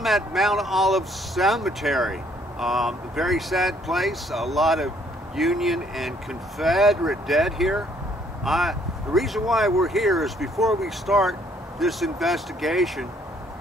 I'm at Mount Olive Cemetery. A very sad place. A lot of Union and Confederate dead here. The reason why we're here is before we start this investigation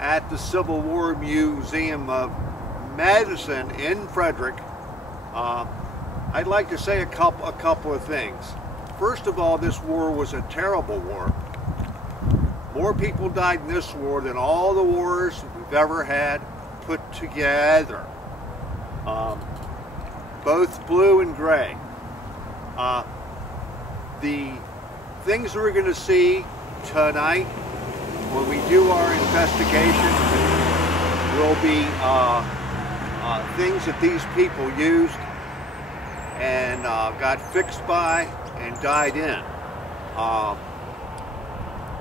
at the Civil War Museum of Medicine in Frederick, I'd like to say a couple of things. First of all, this war was a terrible war. More people died in this war than all the wars we've ever had put together. Both blue and gray. The things we're going to see tonight when we do our investigation will be things that these people used and got fixed by and died in.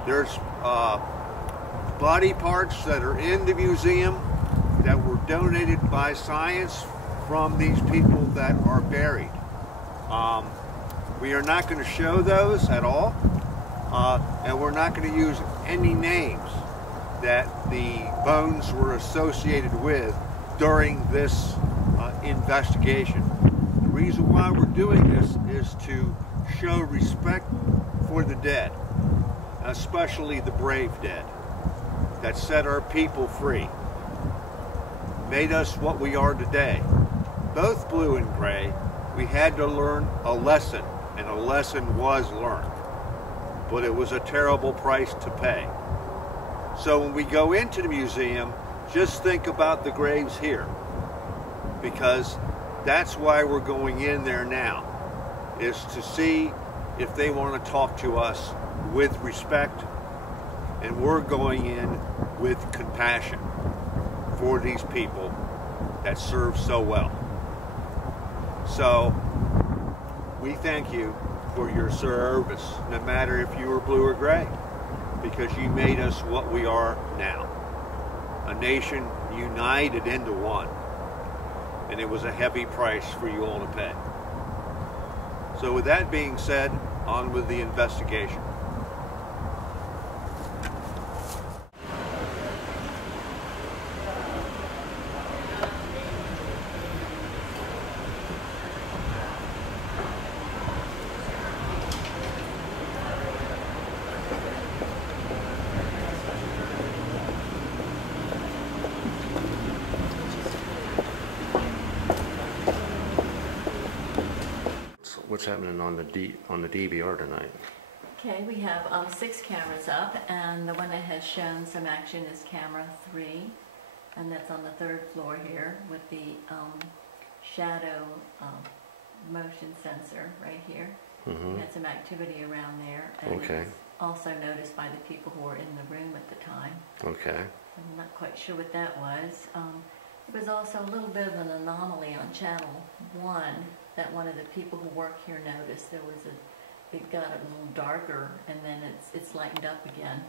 There's body parts that are in the museum that were donated by science from these people that are buried. We are not going to show those at all, and we're not going to use any names that the bones were associated with during this investigation. The reason why we're doing this is to show respect for the dead, especially the brave dead that set our people free, made us what we are today. Both blue and gray, we had to learn a lesson, and a lesson was learned, but it was a terrible price to pay. So when we go into the museum, just think about the graves here, because that's why we're going in there now, is to see if they want to talk to us with respect, and we're going in with compassion for these people that serve so well. So we thank you for your service, no matter if you were blue or gray, because you made us what we are now, a nation united into one, and it was a heavy price for you all to pay. So with that being said, on with the investigation. What's happening on the DVR tonight? Okay, we have 6 cameras up, and the one that has shown some action is camera 3, and that's on the 3rd floor here with the shadow motion sensor right here. We had some activity around there, and Okay. it's also noticed by the people who were in the room at the time. Okay. I'm not quite sure what that was. It was also a little bit of an anomaly on channel 1 that one of the people who work here noticed. There was it got a little darker, and then it's lightened up again.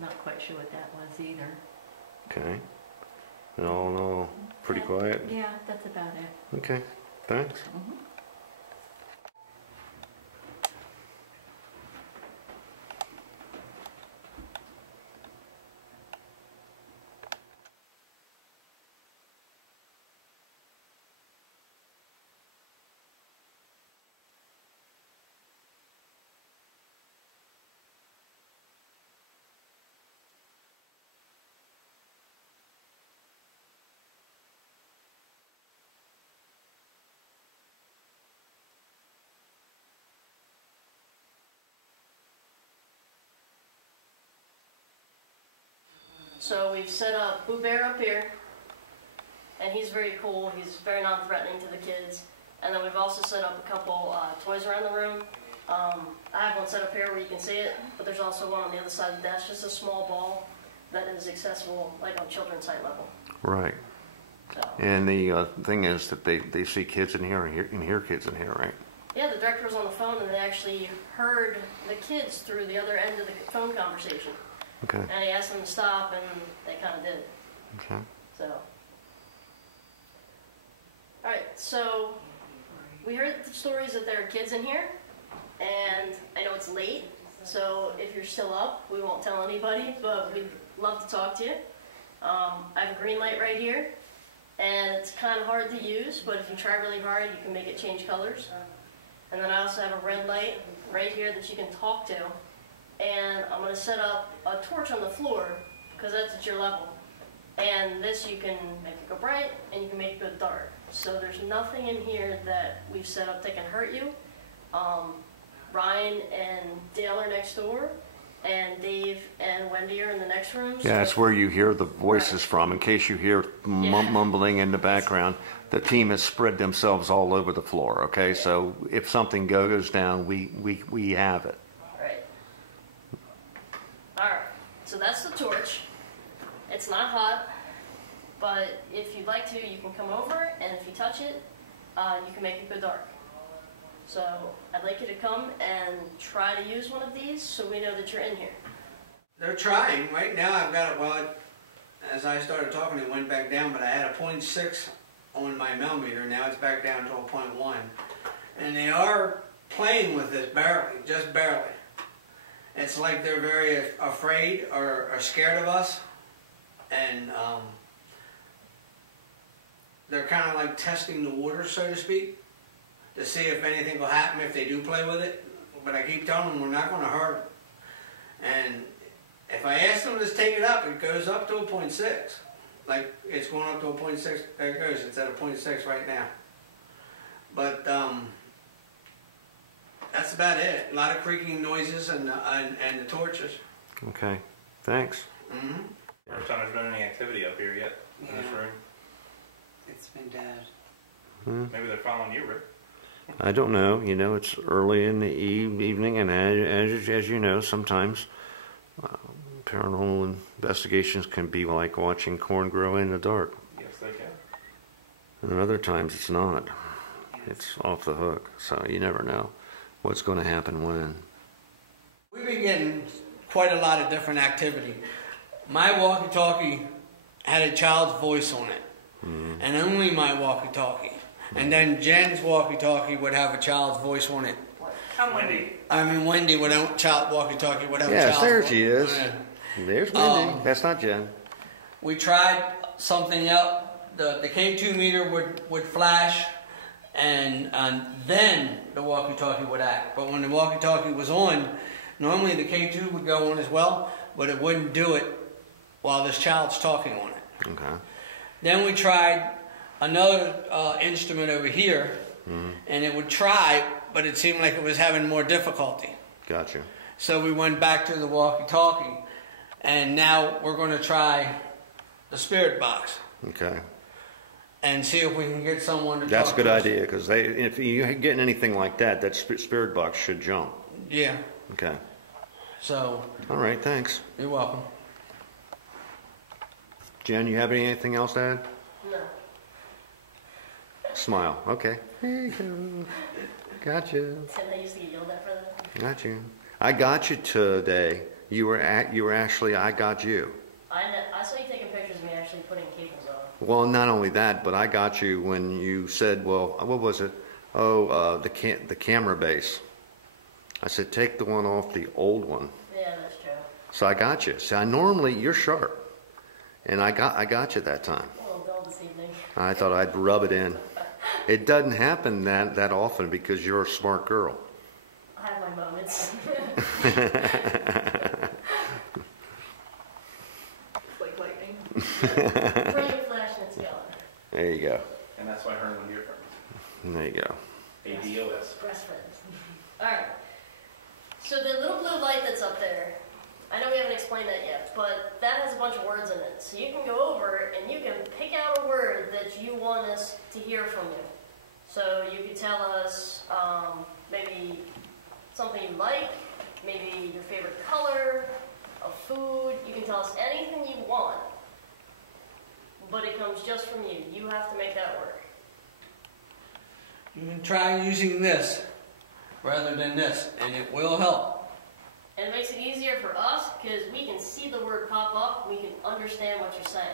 Not quite sure what that was either. Okay. And all in all, pretty quiet? Yeah, that's about it. Okay, thanks. So we've set up Boo Bear up here, and he's very cool. He's very non-threatening to the kids. And then we've also set up a couple toys around the room. I have one set up here where you can see it, but there's also one on the other side of the desk, just a small ball that is accessible like on children's height level. Right. So. And the thing is that they see kids in here and hear kids in here, right? Yeah, the director was on the phone, and they actually heard the kids through the other end of the phone conversation. Okay. And he asked them to stop, and they kind of did. Okay. So. Alright, so we heard the stories that there are kids in here, and I know it's late, so if you're still up, we won't tell anybody, but we'd love to talk to you. I have a green light right here, and it's kind of hard to use, but if you try really hard, you can make it change colors. And then I also have a red light right here that you can talk to. And I'm going to set up a torch on the floor, because that's at your level. And this you can make it go bright, and you can make it go dark. So there's nothing in here that we've set up that can hurt you. Ryan and Dale are next door, and Dave and Wendy are in the next room. Yeah, that's where you hear the voices from. In case you hear Yeah. mumbling in the background, the team has spread themselves all over the floor. Okay, so if something goes down, we have it. Right. Alright, so that's the torch. It's not hot, but if you'd like to, you can come over, and if you touch it, you can make it go dark. So I'd like you to come and try to use one of these so we know that you're in here. They're trying. Right now I've got it, well, as I started talking it went back down, but I had a 0.6 on my millimeter. Now it's back down to a 0.1. And they are playing with this barely, just barely. It's like they're very afraid or scared of us. And they're kind of like testing the water, so to speak, to see if anything will happen if they do play with it. But I keep telling them we're not going to hurt them. And if I ask them to just take it up, it goes up to a 0.6. Like, it's going up to a 0.6. There it goes. It's at a 0.6 right now. But that's about it. A lot of creaking noises and the torches. Okay, thanks. Mm-hmm. First time there's been any activity up here yet in this room. It's been dead. Maybe they're following you, Rick. I don't know. You know, it's early in the evening, and as you know, sometimes paranormal investigations can be like watching corn grow in the dark. Yes, they can. And other times it's not. Yes. It's off the hook. So you never know what's going to happen when. We've been getting quite a lot of different activity. My walkie-talkie had a child's voice on it, and only my walkie-talkie. And then Jen's walkie-talkie would have a child's voice on it. Wendy. I mean, Wendy would have child walkie-talkie would have a Yes, child's there voice. she is. Yeah. There's Wendy. That's not Jen. We tried something else. The K2 meter would flash, and then the walkie-talkie would act. But when the walkie-talkie was on, normally the K2 would go on as well, but it wouldn't do it while this child's talking on it. Okay. Then we tried another instrument over here, and it would try, but it seemed like it was having more difficulty. Gotcha. So we went back to the walkie-talkie, and now we're going to try the spirit box Okay. and see if we can get someone to That's a talk good to us. idea, because if you're getting anything like that, that spirit box should jump. Yeah. Okay. So All right, thanks. you're welcome. Jen, you have anything else to add? No. Smile. Okay. There you go. Gotcha. And I used to get yelled at for that. Got you. I got you today. You were actually, I got you. I saw you taking pictures of me actually putting cables on. Well, not only that, but I got you when you said, well, what was it? Oh, the camera base. I said, take the one off the old one. Yeah, that's true. So I got you. So normally you're sharp, and I got you that time. A little dull this evening. I thought I'd rub it in. It doesn't happen that often because you're a smart girl. I have my moments. Like lightning. Bring a flash and it's gone. There you go. And that's why her and Wendy are friends. There you go. ADOS. Breast friends. Alright. So the little blue light that's up there, I know we haven't explained that yet, but that has a bunch of words in it. So you can go over and you can pick out a word that you want us to hear from you. So you could tell us maybe something you like, maybe your favorite color, a food. You can tell us anything you want, but it comes just from you. You have to make that work. You can try using this rather than this, and it will help. And it makes it easier for us because we can see the word pop up, we can understand what you're saying.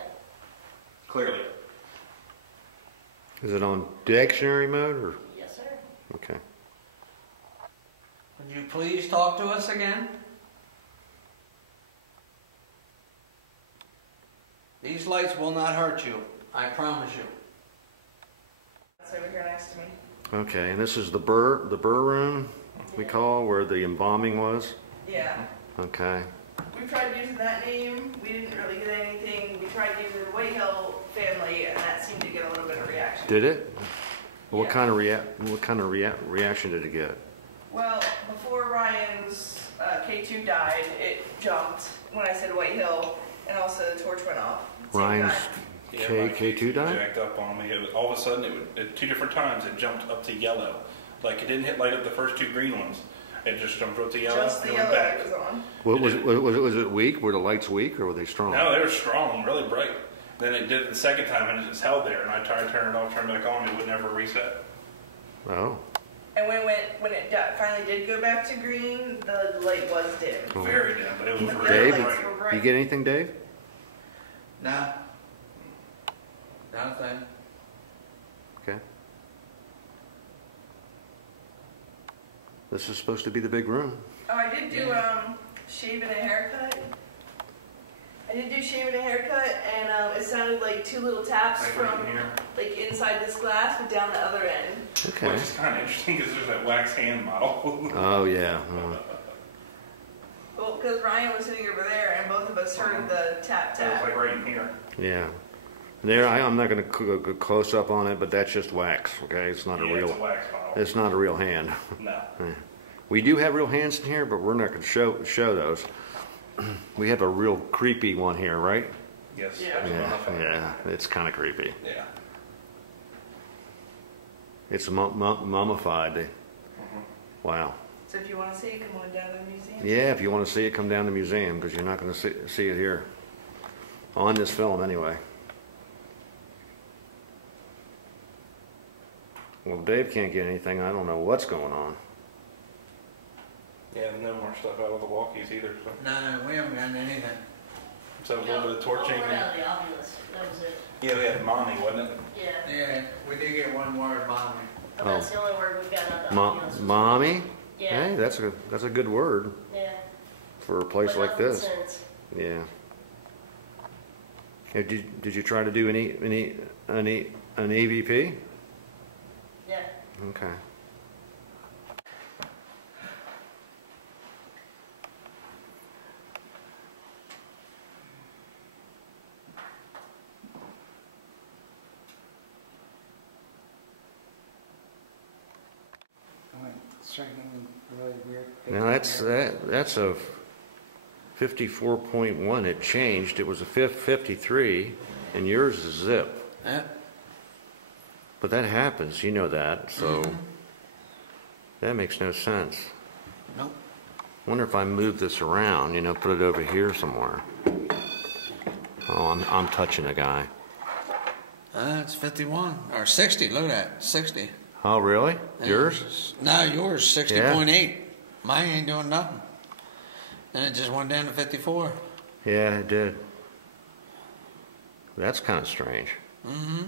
Clearly. Is it on dictionary mode or? Yes, sir. Okay. Would you please talk to us again? These lights will not hurt you. I promise you. That's over here next to me. Okay, and this is the burr room, we call, where the embalming was? Yeah. Okay. We tried using that name. We didn't really get anything. We tried using the Whitehill family, and that seemed to get a little bit of reaction. Did it? What Yeah. kind of reaction did it get? Well, before Ryan's K2 died, it jumped when I said Whitehill, and also the torch went off. Same Ryan's time. Yeah, my K2 died? jacked up on me. It was, all of a sudden, at 2 different times, it jumped up to yellow. Like it didn't light up the first 2 green ones. It just jumped up to yellow Just the and yellow went back. that was on. What was it weak? Were the lights weak or were they strong? No, they were strong, really bright. Then it did it the second time and it just held there. And I tried to turn it off, turn it back on, it would never reset. Oh. And when it finally did go back to green, the light was dim. Very dim, but it was But the really other Dave, lights bright. were bright. You get anything, Dave? Nah. Not a thing. Okay. This is supposed to be the big room. Oh, I did do shaving and haircut. I did do shaving and haircut, and it sounded like 2 little taps Like from right here. like inside this glass, but down the other end. Okay. Which is kind of interesting because there's that wax hand model. Oh, yeah. Well, because Ryan was sitting over there, and both of us heard the tap It was tap. like right in here. Yeah. There, I'm not going to go close up on it, but that's just wax, okay? It's not a Yeah, real, it's a wax model. it's not a real hand. No. We do have real hands in here, but we're not going to show those. We have a real creepy one here, right? Yes. Yeah. that's what Yeah, I thought. yeah, it's kind of creepy. Yeah. It's mummified. Mm-hmm. Wow. So if you want to see it, come on down to the museum. Yeah, if you want to see it, come down to the museum, because you're not going to see it here. On this film, anyway. Well, Dave can't get anything. I don't know what's going on. Yeah, no more stuff out of the walkies either. So, No, we haven't gotten anything. so a little bit of torching. Over out of the obelisk. That was it. Yeah, we had mommy, wasn't it? Yeah. Yeah, we did get one word bombing. But that's the only word we've got out of the Mo- obelisk. mommy? Yeah. Hey, that's a good word Yeah. for a place But like nothing this. since. Yeah. Did you try to do an EVP? Yeah. Okay. I went striking really weird. Now that's a 54.1. It changed. It was a 53, and yours is zip. Yeah. But that happens. You know that. So that makes no sense. Nope. Wonder if I move this around. Put it over here somewhere. Oh, I'm touching a guy. It's 51 or 60. Look at that, 60. Oh, really? Yours? No, yours 60.8. Mine ain't doing nothing. And it just went down to 54. Yeah, it did. That's kind of strange. Mm-hmm.